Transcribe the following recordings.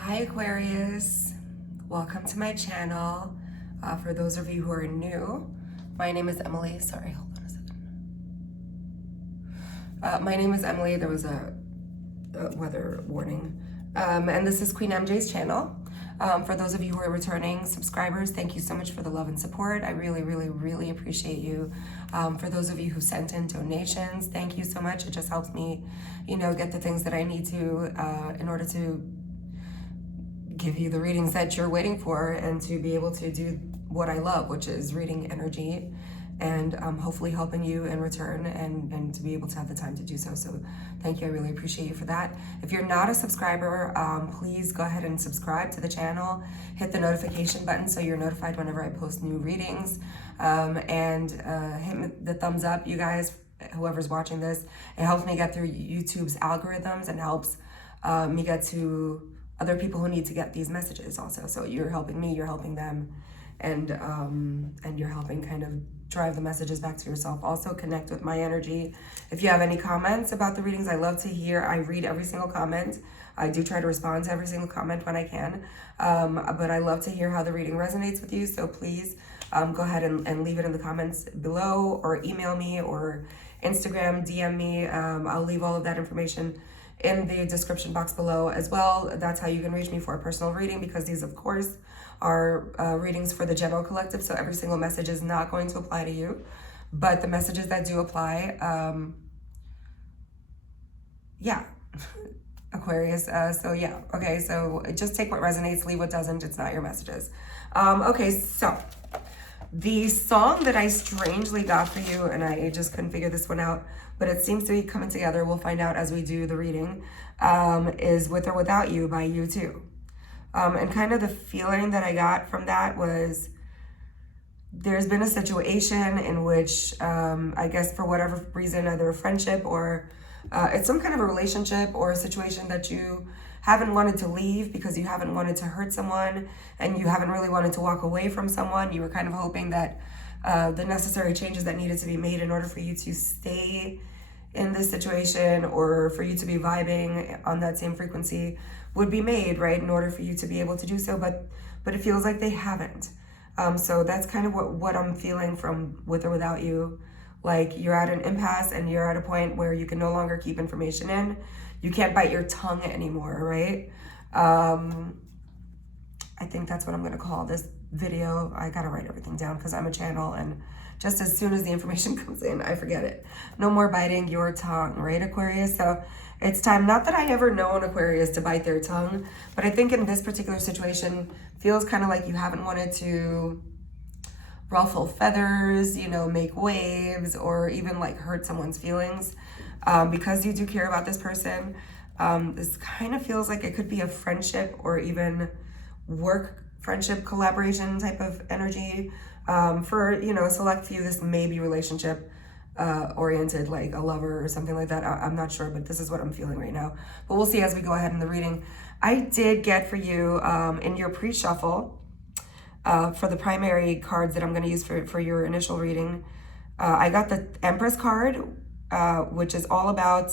Hi Aquarius, welcome to my channel. For those of you who are new, my name is Emily. Sorry, hold on a second. My name is Emily. There was a weather warning. And this is Queen MJ's channel. For those of you who are returning subscribers, thank you so much for the love and support. I really appreciate you. For those of you who sent in donations, thank you so much. It just helps me, get the things that I need to in order to give you the readings that you're waiting for and to be able to do what I love, which is reading energy and hopefully helping you in return and to be able to have the time to do so. So thank you, I really appreciate you for that. If you're not a subscriber, please go ahead and subscribe to the channel, hit the notification button so you're notified whenever I post new readings, and hit the thumbs up, you guys, whoever's watching this. It helps me get through YouTube's algorithms and helps me get to other people who need to get these messages also. So you're helping me, you're helping them, and you're helping kind of drive the messages back to yourself. Also connect with my energy. If you have any comments about the readings, I love to hear. I read every single comment. I do try to respond to every single comment when I can, but I love to hear how the reading resonates with you. So please go ahead and leave it in the comments below, or email me, or Instagram, DM me. I'll leave all of that information in the description box below as well. That's how you can reach me for a personal reading, because these, of course, are readings for the general collective. So every single message is not going to apply to you, but the messages that do apply, yeah, Aquarius. So yeah, okay, so just take what resonates, leave what doesn't. It's not your messages. Okay, so the song that I strangely got for you, and I just couldn't figure this one out, but it seems to be coming together, we'll find out as we do the reading, is With or Without You by U2. And kind of the feeling that I got from that was there's been a situation in which, I guess for whatever reason, either a friendship or it's some kind of a relationship or a situation that you haven't wanted to leave because you haven't wanted to hurt someone, and you haven't really wanted to walk away from someone. You were kind of hoping that the necessary changes that needed to be made in order for you to stay in this situation, or for you to be vibing on that same frequency, would be made, right, in order for you to be able to do so, but it feels like they haven't. So that's kind of what I'm feeling from With or Without You. Like you're at an impasse and you're at a point where you can no longer keep information in. You can't bite your tongue anymore, right? I think that's what I'm gonna call this video. I gotta write everything down because I'm a channel, and just as soon as the information comes in, I forget it. No more biting your tongue, right, Aquarius? So it's time. Not that I ever know an Aquarius to bite their tongue, but I think in this particular situation, feels kind of like you haven't wanted to ruffle feathers, make waves, or even like hurt someone's feelings, because you do care about this person. This kind of feels like it could be a friendship or even work friendship collaboration type of energy. For a select few, this may be relationship oriented, like a lover or something like that. I'm not sure, but this is what I'm feeling right now. But we'll see as we go ahead in the reading. I did get for you in your pre-shuffle, for the primary cards that I'm going to use for your initial reading, I got the Empress card, which is all about,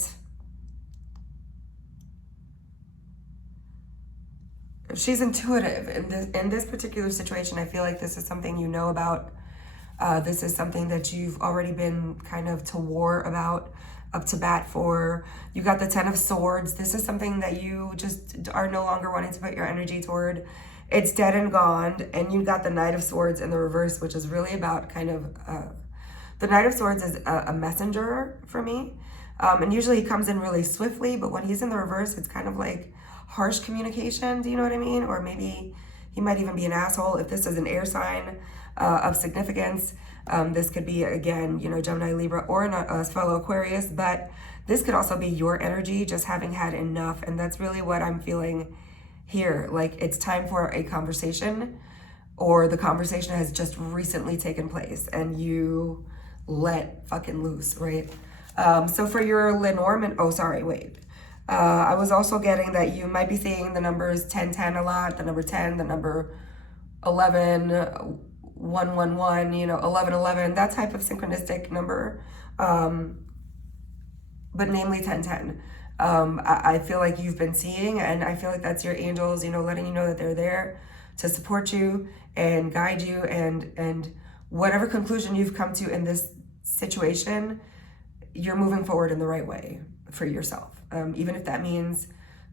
she's intuitive. In this particular situation, I feel like this is something you know about. This is something that you've already been kind of to war about, up to bat for. You got the Ten of Swords. This is something that you just are no longer wanting to put your energy toward. It's dead and gone. And you got the Knight of Swords in the reverse, which is really about kind of, the Knight of Swords is a messenger for me. And usually he comes in really swiftly, but when he's in the reverse, it's kind of like harsh communication. Do you know what I mean? Or maybe he might even be an asshole. If this is an air sign of significance, this could be, again, Gemini, Libra, or a fellow Aquarius, but this could also be your energy just having had enough. And that's really what I'm feeling here. Like it's time for a conversation, or the conversation has just recently taken place and you let fucking loose, right? So for your Lenormand, I was also getting that you might be seeing the numbers 1010 a lot, the number 10, the number 11, 111, 1111, that type of synchronistic number, but namely 1010. I feel like you've been seeing, and I feel like that's your angels, you know, letting you know that they're there to support you and guide you, and whatever conclusion you've come to in this situation, you're moving forward in the right way for yourself. Even if that means,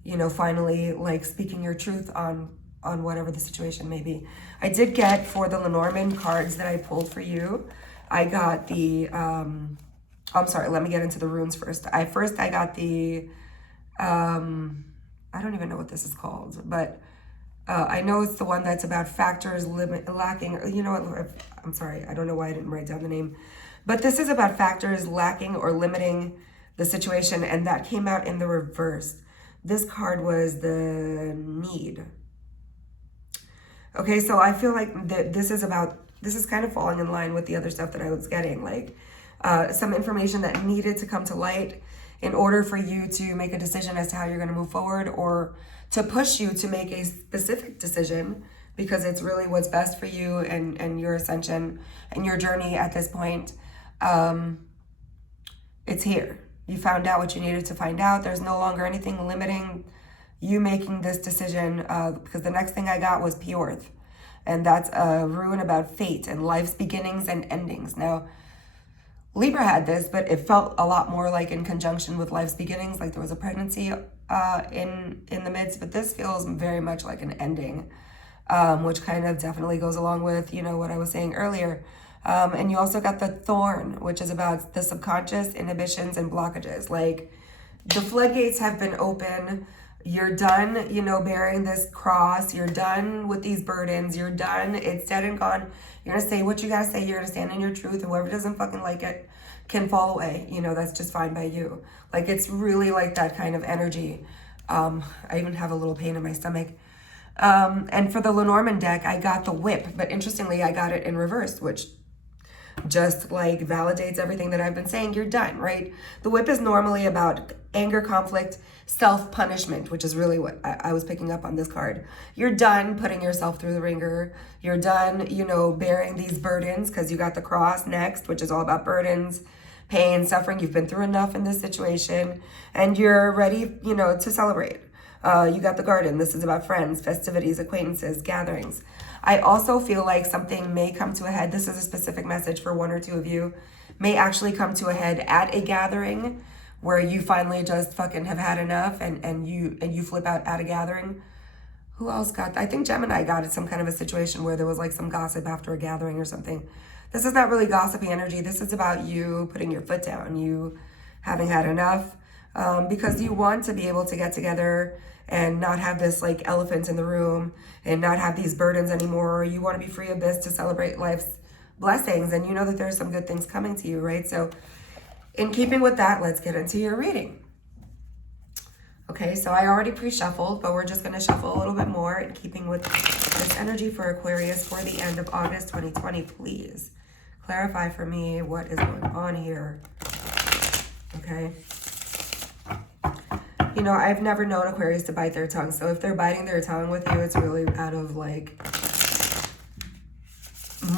you know, finally like speaking your truth on whatever the situation may be. I did get, for the Lenormand cards that I pulled for you, I got the, I'm sorry, let me get into the runes first. I got the, I don't even know what this is called, but I know it's the one that's about factors lacking, you know what, I'm sorry, I don't know why I didn't write down the name, but this is about factors lacking or limiting the situation, and that came out in the reverse. This card was the need. Okay, so I feel like this is kind of falling in line with the other stuff that I was getting, like some information that needed to come to light in order for you to make a decision as to how you're going to move forward, or to push you to make a specific decision, because it's really what's best for you and your ascension and your journey at this point. It's here. You found out what you needed to find out. There's no longer anything limiting you making this decision, because the next thing I got was Pyorth, and that's a rune about fate and life's beginnings and endings. Now, Libra had this, but it felt a lot more like in conjunction with life's beginnings, like there was a pregnancy in the midst, but this feels very much like an ending, which kind of definitely goes along with, you know, what I was saying earlier. And you also got the Thorn, which is about the subconscious inhibitions and blockages. Like, the floodgates have been open. You're done, you know, bearing this cross. You're done with these burdens. You're done. It's dead and gone. You're going to say what you got to say. You're going to stand in your truth. Whoever doesn't fucking like it can fall away. You know, that's just fine by you. Like, it's really like that kind of energy. I even have a little pain in my stomach. And for the Lenormand deck, I got the Whip. But interestingly, I got it in reverse, which just like validates everything that I've been saying. You're done, right? The Whip is normally about anger, conflict, self-punishment, which is really what I was picking up on this card. You're done putting yourself through the ringer. You're done, you know, bearing these burdens, because you got the Cross next, which is all about burdens, pain, suffering. You've been through enough in this situation, and you're ready, you know, to celebrate. You got the Garden. This is about friends, festivities, acquaintances, gatherings. I also feel like something may come to a head. This is a specific message for one or two of you. May actually come to a head at a gathering where you finally just fucking have had enough, and you flip out at a gathering. Who else got that? I think Gemini got it, some kind of a situation where there was like some gossip after a gathering or something. This is not really gossipy energy. This is about you putting your foot down, you having had enough, because you want to be able to get together and not have this like elephant in the room and not have these burdens anymore. You want to be free of this to celebrate life's blessings, and you know that there's some good things coming to you, right? So in keeping with that, let's get into your reading. Okay, so I already pre-shuffled, but we're just going to shuffle a little bit more in keeping with this energy for Aquarius for the end of August 2020. Please clarify for me what is going on here. Okay. You know, I've never known Aquarius to bite their tongue, so if they're biting their tongue with you, it's really out of like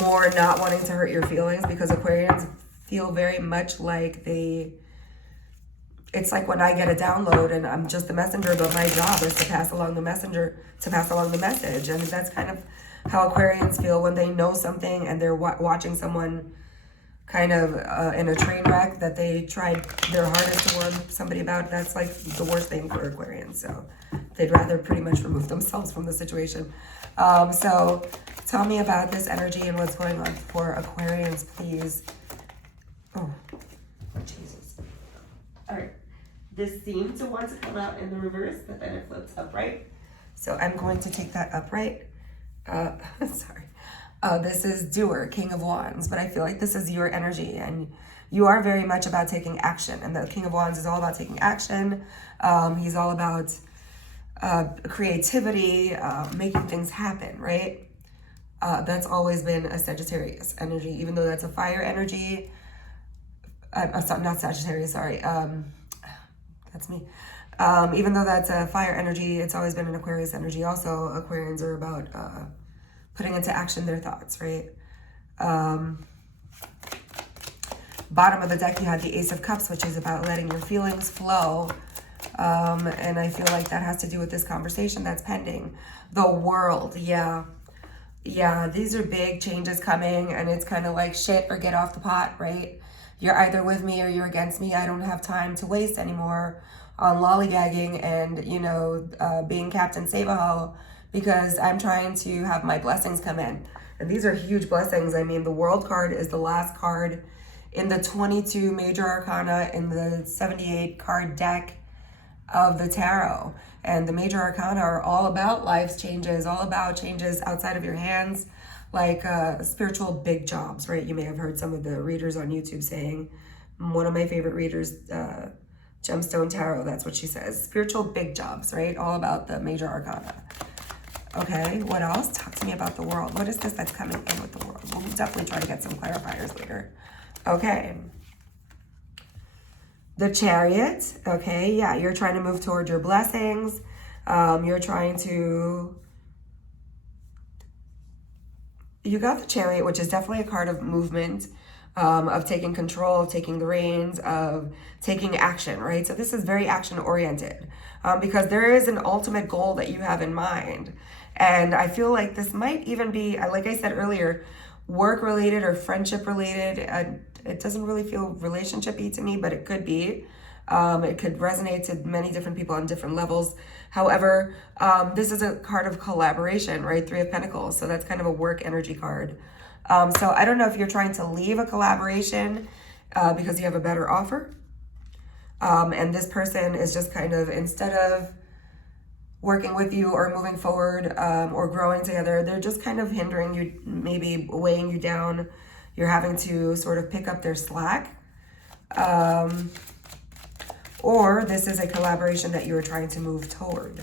more not wanting to hurt your feelings, because Aquarians feel very much like it's like when I get a download and I'm just the messenger, but my job is to pass along the message. And that's kind of how Aquarians feel when they know something and they're watching someone kind of in a train wreck that they tried their hardest to warn somebody about. That's like the worst thing for Aquarians. So they'd rather pretty much remove themselves from the situation. So tell me about this energy and what's going on for Aquarians, please. Oh, Jesus. All right. This seemed to want to come out in the reverse, but then it flips upright. So I'm going to take that upright. Sorry. This is Doer, King of Wands, but I feel like this is your energy, and you are very much about taking action. And the King of Wands is all about taking action. He's all about creativity, making things happen, right? That's always been a Sagittarius energy, even though that's a fire energy. Not Sagittarius, sorry. That's me. Even though that's a fire energy, it's always been an Aquarius energy. Also, Aquarians are about putting into action their thoughts, right? Bottom of the deck, you had the Ace of Cups, which is about letting your feelings flow And I feel like that has to do with this conversation that's pending. The world, yeah. Yeah, these are big changes coming, and it's kind of like shit or get off the pot, right? You're either with me or you're against me. I don't have time to waste anymore on lollygagging and, being Captain Save-A-Ho, because I'm trying to have my blessings come in. And these are huge blessings. I mean, the World card is the last card in the 22 major arcana in the 78 card deck of the tarot. And the major arcana are all about life's changes, all about changes outside of your hands, like spiritual big jobs, right? You may have heard some of the readers on YouTube saying, one of my favorite readers, Gemstone Tarot, that's what she says. Spiritual big jobs, right? All about the major arcana. Okay, what else? Talk to me about the world. What is this that's coming in with the world? We'll definitely try to get some clarifiers later. Okay. The Chariot, okay, yeah, you're trying to move toward your blessings. You're trying to... You got the Chariot, which is definitely a card of movement, of taking control, of taking the reins, of taking action, right? So this is very action-oriented, because there is an ultimate goal that you have in mind. And I feel like this might even be, like I said earlier, work-related or friendship-related. It doesn't really feel relationship-y to me, but it could be. It could resonate to many different people on different levels. However, this is a card of collaboration, right? 3 of Pentacles. So that's kind of a work energy card. So I don't know if you're trying to leave a collaboration because you have a better offer. And this person is just kind of, instead of working with you or moving forward or growing together, they're just kind of hindering you, maybe weighing you down. You're having to sort of pick up their slack. Or this is a collaboration that you were trying to move toward.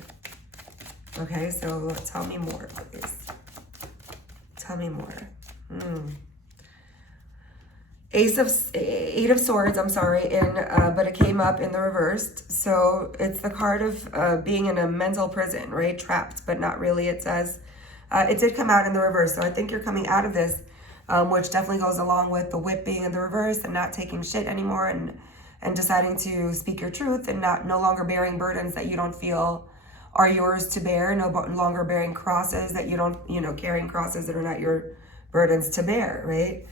Okay, so tell me more, please. Tell me more. Eight of Swords, I'm sorry, but it came up in the reversed. So it's the card of being in a mental prison, right? Trapped, but not really, it says. It did come out in the reverse, so I think you're coming out of this, which definitely goes along with the whip being in the reverse and not taking shit anymore and deciding to speak your truth and no longer bearing burdens that you don't feel are yours to bear, no longer bearing crosses that you don't, carrying crosses that are not your burdens to bear, right?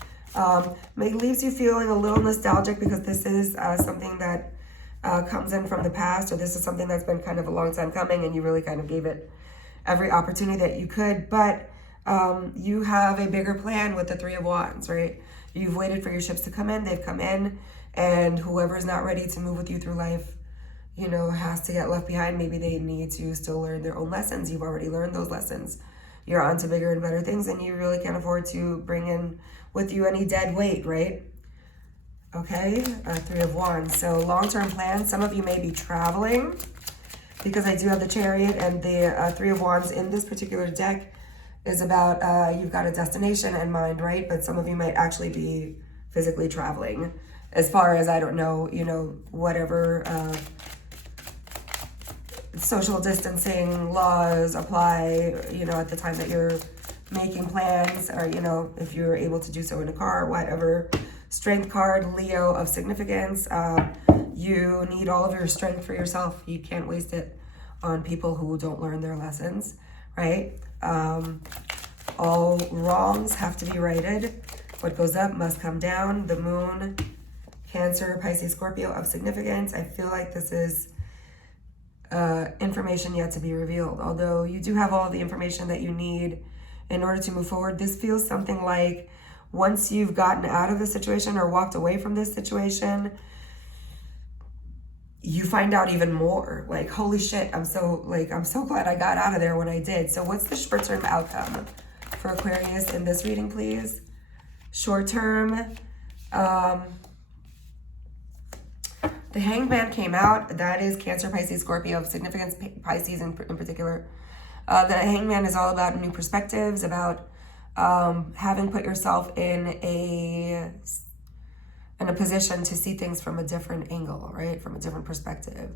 It leaves you feeling a little nostalgic because this is something that comes in from the past, or this is something that's been kind of a long time coming and you really kind of gave it every opportunity that you could, but you have a bigger plan with the 3 of Wands, right? You've waited for your ships to come in, they've come in, and whoever's not ready to move with you through life, has to get left behind. Maybe they need to still learn their own lessons. You've already learned those lessons. You're on to bigger and better things, and you really can't afford to bring in with you any dead weight, right? Okay, 3 of Wands. So long-term plans. Some of you may be traveling, because I do have the Chariot, and the 3 of Wands in this particular deck is about you've got a destination in mind, right? But some of you might actually be physically traveling. As far as, I don't know, whatever social distancing laws apply, at the time that you're making plans, or, if you're able to do so in a car, whatever. Strength card, Leo of significance. You need all of your strength for yourself. You can't waste it on people who don't learn their lessons, right? All wrongs have to be righted. What goes up must come down. The moon, Cancer, Pisces, Scorpio of significance. I feel like this is information yet to be revealed. Although you do have all the information that you need in order to move forward. This feels something like once you've gotten out of the situation or walked away from this situation, you find out even more. Like, holy shit, I'm so glad I got out of there when I did. So what's the short-term outcome for Aquarius in this reading, please? Short-term, the Hanged Man came out. That is Cancer, Pisces, Scorpio of significance, Pisces in particular. The Hanged Man is all about new perspectives, about having put yourself in a position to see things from a different angle, right? From a different perspective.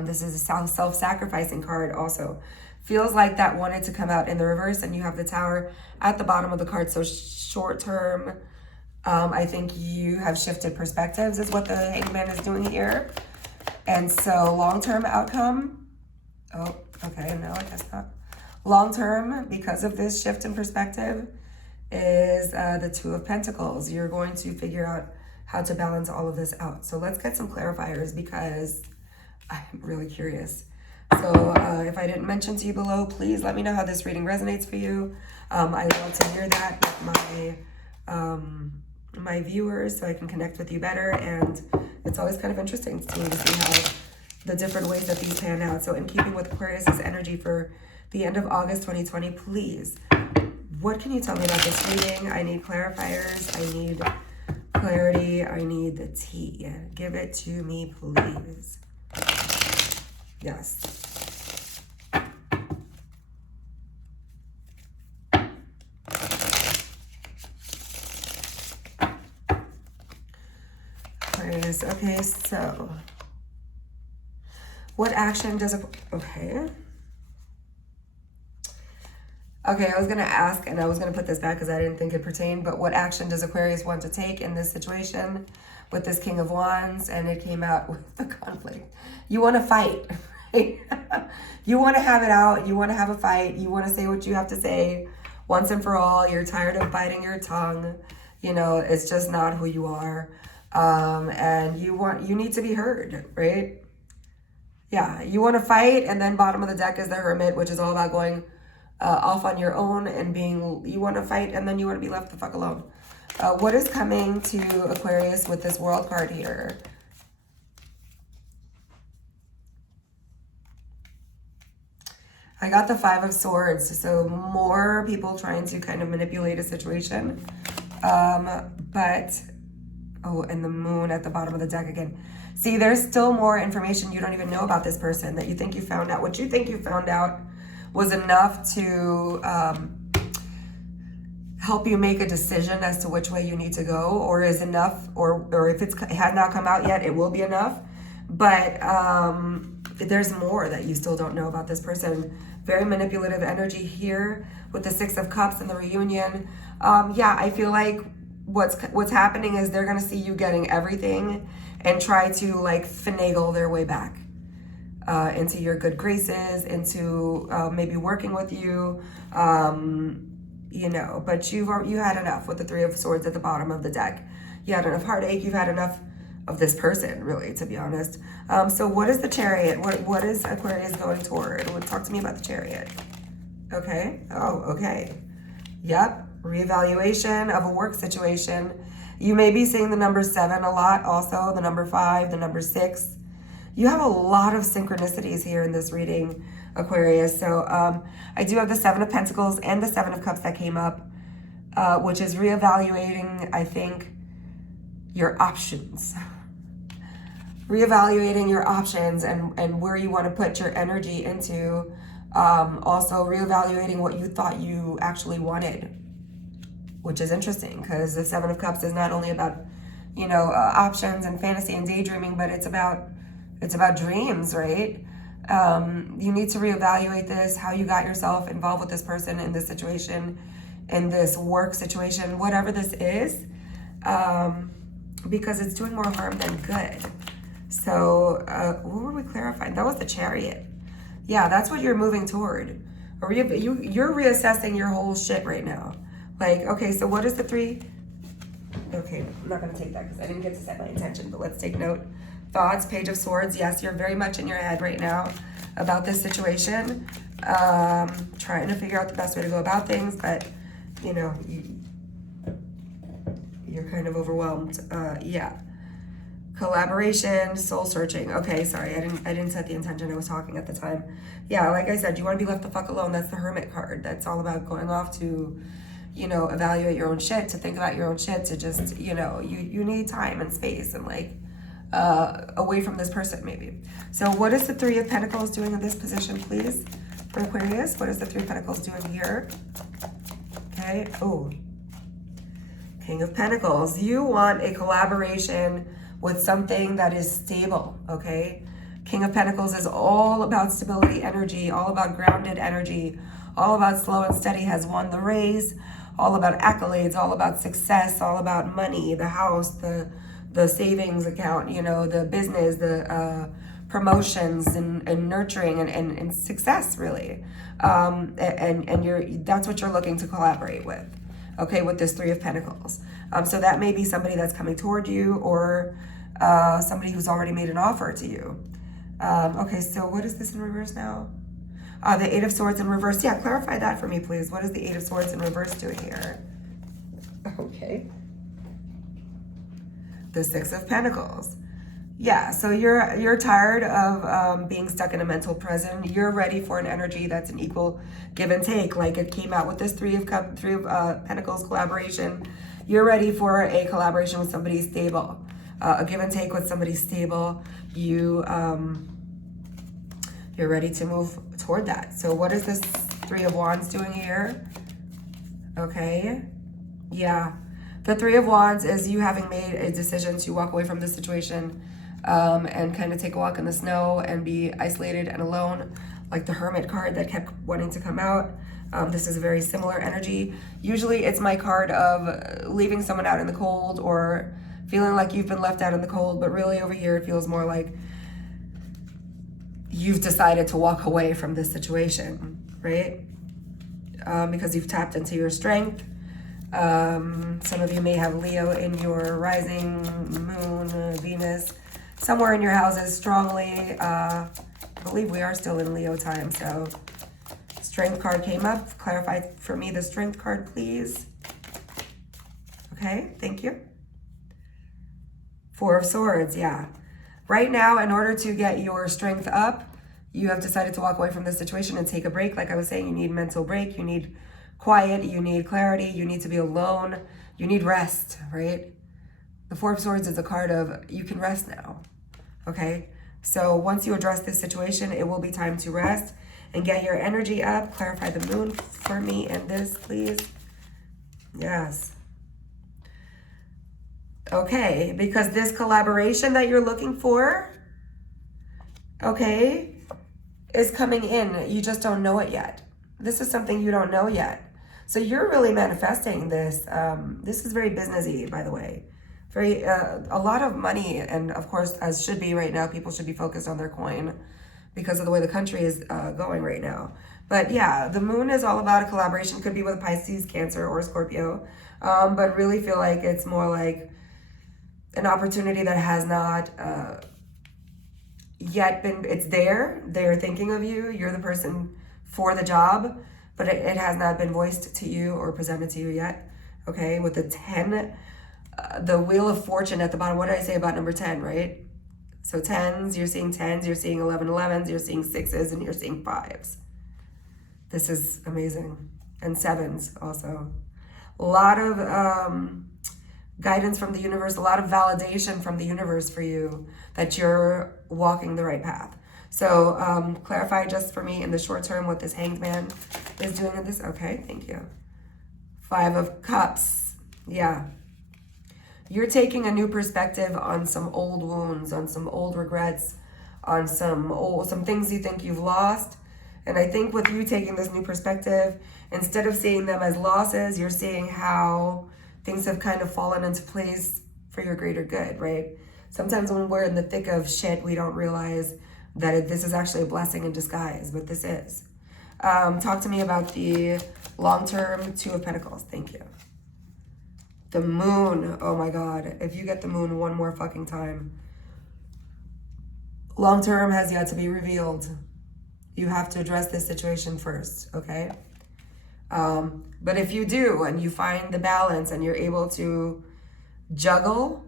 This is a self-sacrificing card also. Feels like that wanted to come out in the reverse, and you have the Tower at the bottom of the card. So short term, I think you have shifted perspectives is what the Hanged Man is doing here. And so long-term outcome, oh, okay, no, I guess not. Long-term, because of this shift in perspective, is the Two of Pentacles. You're going to figure out how to balance all of this out. So let's get some clarifiers because I'm really curious. So if I didn't mention to you below, please let me know how this reading resonates for you. I love to hear that with my viewers so I can connect with you better. And it's always kind of interesting to me to see how the different ways that these pan out. So in keeping with Aquarius's energy for the end of August 2020, please, what can you tell me about this reading? I need clarifiers. I need clarity. I need the tea. Give it to me, please. Yes. Aquarius. Okay, so what action does okay. Okay, I was going to ask, and I was going to put this back because I didn't think it pertained, but what action does Aquarius want to take in this situation with this King of Wands? And it came out with the conflict. You want to fight, right? You want to have it out. You want to have a fight. You want to say what you have to say once and for all. You're tired of biting your tongue. You know, it's just not who you are. And you need to be heard, right? Yeah, you want to fight, and then bottom of the deck is the Hermit, which is all about going off on your own and you want to fight, and then you want to be left the fuck alone. What is coming to Aquarius with this World card here? I got the Five of Swords, so more people trying to kind of manipulate a situation. But, oh, and the Moon at the bottom of the deck again. See, there's still more information you don't even know about this person that you think you found out. What you think you found out was enough to help you make a decision as to which way you need to go, or is enough, or if it had not come out yet, it will be enough. But there's more that you still don't know about this person. Very manipulative energy here with the Six of Cups and the reunion. Yeah, I feel like what's happening is they're gonna see you getting everything and try to like finagle their way back into your good graces, into maybe working with you, you know, but you had enough with the Three of Swords at the bottom of the deck. You had enough heartache. You've had enough of this person, really, to be honest. So what is the Chariot? What is Aquarius going toward? Talk to me about the Chariot. Okay. Oh, okay. Yep. Reevaluation of a work situation. You may be seeing the number 7 a lot also, the number 5, the number 6. You have a lot of synchronicities here in this reading, Aquarius. So I do have the Seven of Pentacles and the Seven of Cups that came up, which is reevaluating, I think, your options. Reevaluating your options and where you want to put your energy into. Also reevaluating what you thought you actually wanted, which is interesting because the Seven of Cups is not only about, you know, options and fantasy and daydreaming, but it's about dreams, right? You need to reevaluate this, how you got yourself involved with this person in this situation, in this work situation, whatever this is, because it's doing more harm than good. So what were we clarifying? That was the Chariot. Yeah, that's what you're moving toward. Or you're reassessing your whole shit right now. Like, okay, so what is the 3? Okay, I'm not going to take that because I didn't get to set my intention, but let's take note. Thoughts, Page of Swords. Yes, you're very much in your head right now about this situation. Trying to figure out the best way to go about things, but, you know, you're kind of overwhelmed. Yeah. Collaboration, soul searching. Okay, sorry, I didn't set the intention. I was talking at the time. Yeah, like I said, you want to be left the fuck alone. That's the Hermit card. That's all about going off to, you know, evaluate your own shit, to think about your own shit, to just, you know, you need time and space and like away from this person maybe. So what is the Three of Pentacles doing in this position, please, for Aquarius? What is the Three of Pentacles doing here? Okay. Oh, King of Pentacles. You want a collaboration with something that is stable, okay? King of Pentacles is all about stability energy, all about grounded energy, all about slow and steady, has won the race, all about accolades, all about success, all about money, the house, the savings account, you know, the business, the promotions and nurturing and success, really. And that's what you're looking to collaborate with, okay, with this Three of Pentacles. So that may be somebody that's coming toward you, or somebody who's already made an offer to you. Okay, so what is this in reverse now? The Eight of Swords in reverse. Yeah, clarify that for me, please. What is the Eight of Swords in reverse doing here? Okay. The Six of Pentacles. Yeah, so you're tired of being stuck in a mental prison. You're ready for an energy that's an equal give and take, like it came out with this Three of Pentacles collaboration. You're ready for a collaboration with somebody stable, a give and take with somebody stable. You're ready to move toward that. So what is this Three of Wands doing here? Okay, yeah. The Three of Wands is you having made a decision to walk away from this situation, and kind of take a walk in the snow and be isolated and alone, like the Hermit card that kept wanting to come out. This is a very similar energy. Usually it's my card of leaving someone out in the cold or feeling like you've been left out in the cold, but really over here it feels more like you've decided to walk away from this situation, right? Because you've tapped into your strength. Some of you may have Leo in your rising, moon, Venus, somewhere in your houses strongly. I believe we are still in Leo time, so Strength card came up. Clarify for me the Strength card, please. Okay, thank you. Four of Swords, yeah. Right now, in order to get your strength up, you have decided to walk away from this situation and take a break. Like I was saying, you need mental break, you need quiet, you need clarity, you need to be alone, you need rest, right? The Four of Swords is a card of you can rest now, okay? So once you address this situation, it will be time to rest and get your energy up. Clarify the moon for me in this, please. Yes. Okay, because this collaboration that you're looking for, okay, is coming in. You just don't know it yet. This is something you don't know yet. So you're really manifesting this. This is very businessy, by the way. Very, a lot of money, and of course, as should be right now, people should be focused on their coin because of the way the country is going right now. But yeah, the moon is all about a collaboration. Could be with Pisces, Cancer, or Scorpio. But really feel like it's more like an opportunity that has not yet been, it's there. They're thinking of you. You're the person for the job, but it has not been voiced to you or presented to you yet. Okay, with the 10, the Wheel of Fortune at the bottom. What did I say about number 10, right? So 10s, you're seeing 10s, you're seeing 11s, you're seeing 6s, and you're seeing 5s. This is amazing. And 7s also. A lot of guidance from the universe, a lot of validation from the universe for you that you're walking the right path. So clarify just for me in the short term what this Hanged Man is doing in this. Okay, thank you. 5 of Cups. Yeah. You're taking a new perspective on some old wounds, on some old regrets, on some things you think you've lost. And I think with you taking this new perspective, instead of seeing them as losses, you're seeing how things have kind of fallen into place for your greater good, right? Sometimes when we're in the thick of shit, we don't realize that this is actually a blessing in disguise, but this is. Talk to me about the long-term 2 of Pentacles. Thank you. The moon. Oh my God. If you get the moon one more fucking time. Long-term has yet to be revealed. You have to address this situation first, okay? But if you do and you find the balance and you're able to juggle,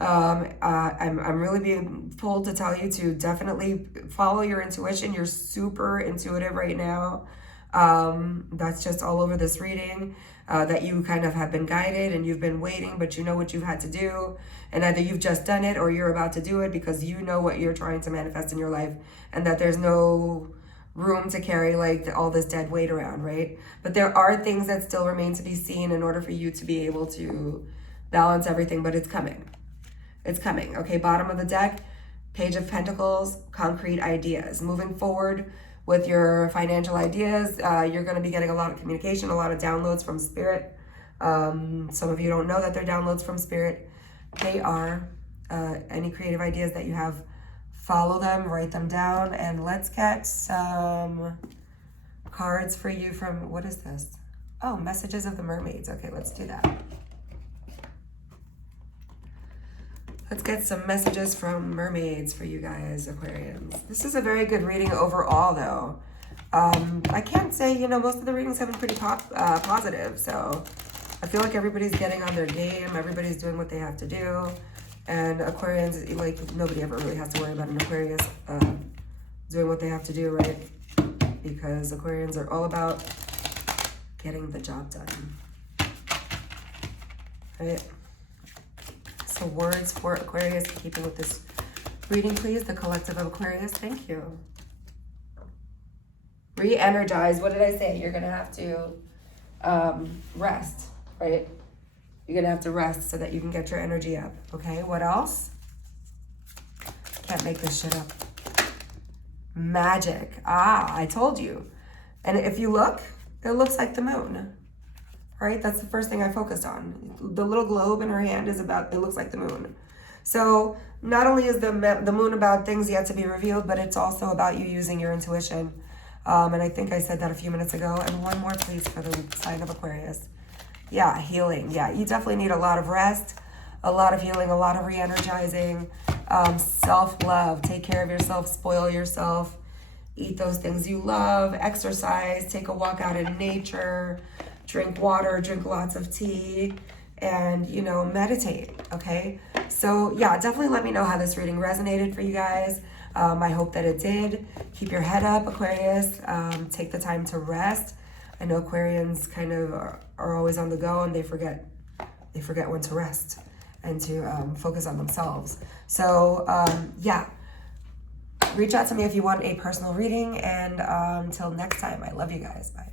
I'm really being pulled to tell you to definitely follow your intuition. You're super intuitive right now. That's just all over this reading, that you kind of have been guided and you've been waiting, but you know what you've had to do. And either you've just done it or you're about to do it because you know what you're trying to manifest in your life and that there's no room to carry like all this dead weight around, right? But there are things that still remain to be seen in order for you to be able to balance everything, but it's coming. It's coming. Okay, bottom of the deck, Page of Pentacles, concrete ideas. Moving forward with your financial ideas, you're going to be getting a lot of communication, a lot of downloads from Spirit. Some of you don't know that they're downloads from Spirit. They are any creative ideas that you have, follow them, write them down, and let's get some cards for you from, what is this? Oh, Messages of the Mermaids. Okay, let's do that. Let's get some messages from mermaids for you guys, Aquarians. This is a very good reading overall, though. I can't say, you know, most of the readings have been pretty positive, so I feel like everybody's getting on their game. Everybody's doing what they have to do. And Aquarians, like, nobody ever really has to worry about an Aquarius doing what they have to do, right? Because Aquarians are all about getting the job done, right? So words for Aquarius, keeping with this reading, please. The collective of Aquarius, thank you. Re-energize. What did I say? You're going to have to rest, right? You're going to have to rest so that you can get your energy up, okay? What else? Can't make this shit up. Magic. Ah, I told you. And if you look, it looks like the moon, right? That's the first thing I focused on. The little globe in her hand is about, it looks like the moon. So not only is the moon about things yet to be revealed, but it's also about you using your intuition. And I think I said that a few minutes ago. And one more, please, for the sign of Aquarius. Yeah, healing. Yeah, you definitely need a lot of rest, a lot of healing, a lot of re-energizing, self-love. Take care of yourself, spoil yourself, eat those things you love, exercise, take a walk out in nature, drink water, drink lots of tea, and, you know, meditate, okay? So, yeah, definitely let me know how this reading resonated for you guys. I hope that it did. Keep your head up, Aquarius. Take the time to rest. I know Aquarians kind of are always on the go, and they forget when to rest and to focus on themselves. So, yeah, reach out to me if you want a personal reading, and until next time, I love you guys. Bye.